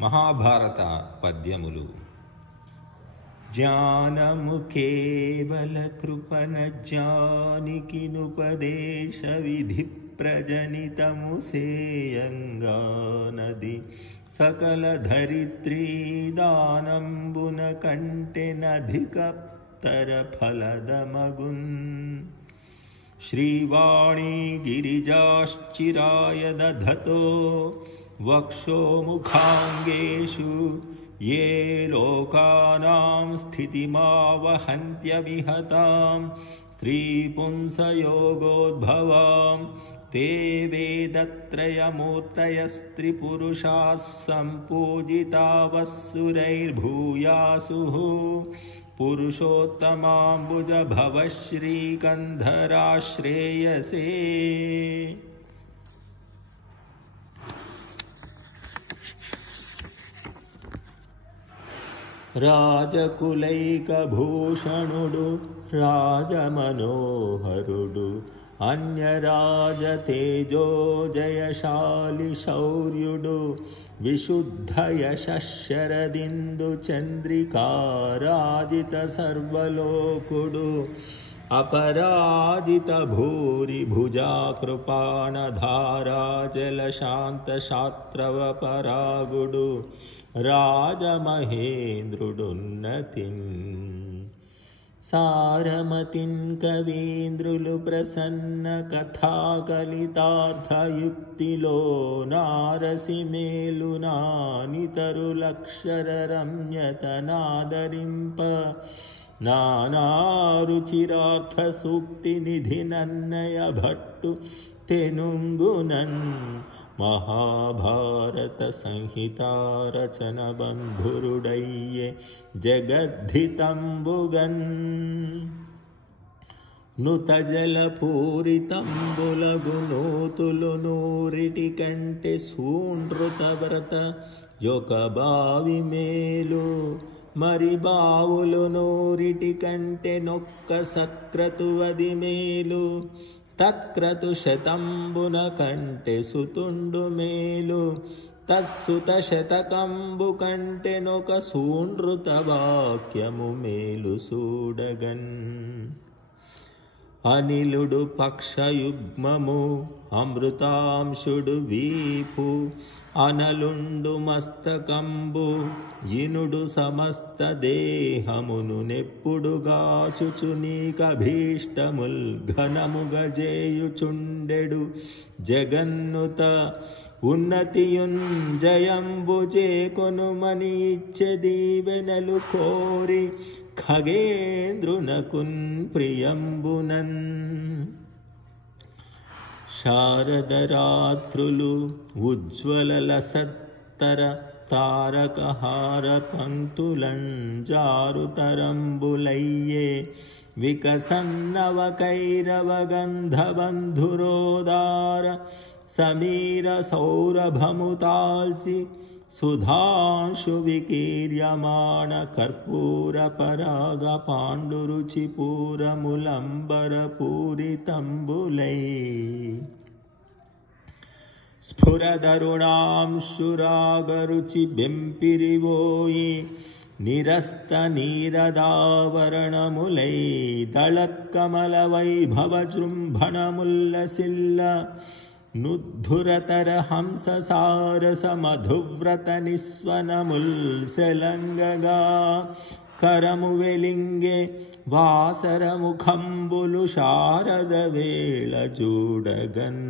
మహాభారత పద్యములు. జ్ఞానము కేవల కృపణ జ్ఞానికినుపదేశ విధి ప్రజనితము సేయంగానది సకల ధరిత్రీ దానంబున కంటే నధికప్తర ఫలదమగున్. శ్రీవాణీ గిరిజాశ్చిరాయ దధతో వక్షోముఖాంగేషు ఏ లోకానాం స్థితిమావహంత్యవిహతాం స్త్రీపుంసయోగోద్భవాం తే వేదత్రయమూర్తయస్త్రిపురుషాः సంపూజితావస్సురైర్భూయాసుః పురుషోత్తమాంబుజభవశ్రీకంధరాశ్రేయసే. రాజకులైకభూషణుడు రాజమనోహరుడు అన్యరాజ తేజో జయశాలి శౌర్యుడు విశుద్ధ యశశరదిందు చంద్రికారాజిత సర్వలోకుడు అపరాజిత భూరి భుజా కృపాణధారాజల శాంత శాత్రవ పరాగుడు రాజమహేంద్రుడున్నతిన్. సారమతిన్ కవీంద్రులు ప్రసన్న కథాకలితార్థయుక్తిలో నారసిమేలు నానితరులక్షర రమ్యతనాదరింప నానారుచిరార్థ సూక్తి నిధి నన్నయ భట్టు తెనుంగునన్. మహాభారత సంహితారచన బంధురుడయ్యే జగద్ధితంబుగన్. నుతజలపూరితంబులగు నూతులు నూరిటి కంటే సూండ్రుత వ్రత యొక బావి మేలు మరి బావులు నూరిటి కంటే నొక్క సక్రతువది మేలు తత్క్రతు శతంబున కంటే సుతుండు మేలు తత్సుత శతకంబు కంటే నొక సూండ్రుత వాక్యము మేలు సూడగన్. అనిలుడు పక్షయుగ్మము అమృతాంశుడు వీపు అనలుండు మస్తకంబు ఇనుడు సమస్త దేహమును నెప్పుడుగాచుచు నీకభీష్టముల్ ఘనముగజేయుచుండెడు జగన్నుత ఉన్నతియున్ జయంబు చేకొనుమని ఇచ్చె దీవెనలు కోరి ఖగేంద్రునకున్ ప్రియంబునన్. శారదరాత్రులు ఉజ్వల లసత్తర తారకహార పంక్తులంజారుతరంబులయ్యే వికసన్నవ కైరవగంధబంధురోదార సమీర సౌరభముతాల్సి సుధాంశు వికీర్యమాణ కర్పూర పరాగ పాండురుచి పూరములంబర పూరితంబులై స్ఫురదరుణాంశురాగరుచి బెంపిరివోయి నిరస్త నీరదావరణములై దళకమల వైభవ జృంభణముల్లసిల్ల నుద్ధురతర హంస సారస మధువ్రత నిస్వనముల్ సెలంగగా కరము వెలింగే వాసర ముఖంబులు శారద వేళ చూడగన్.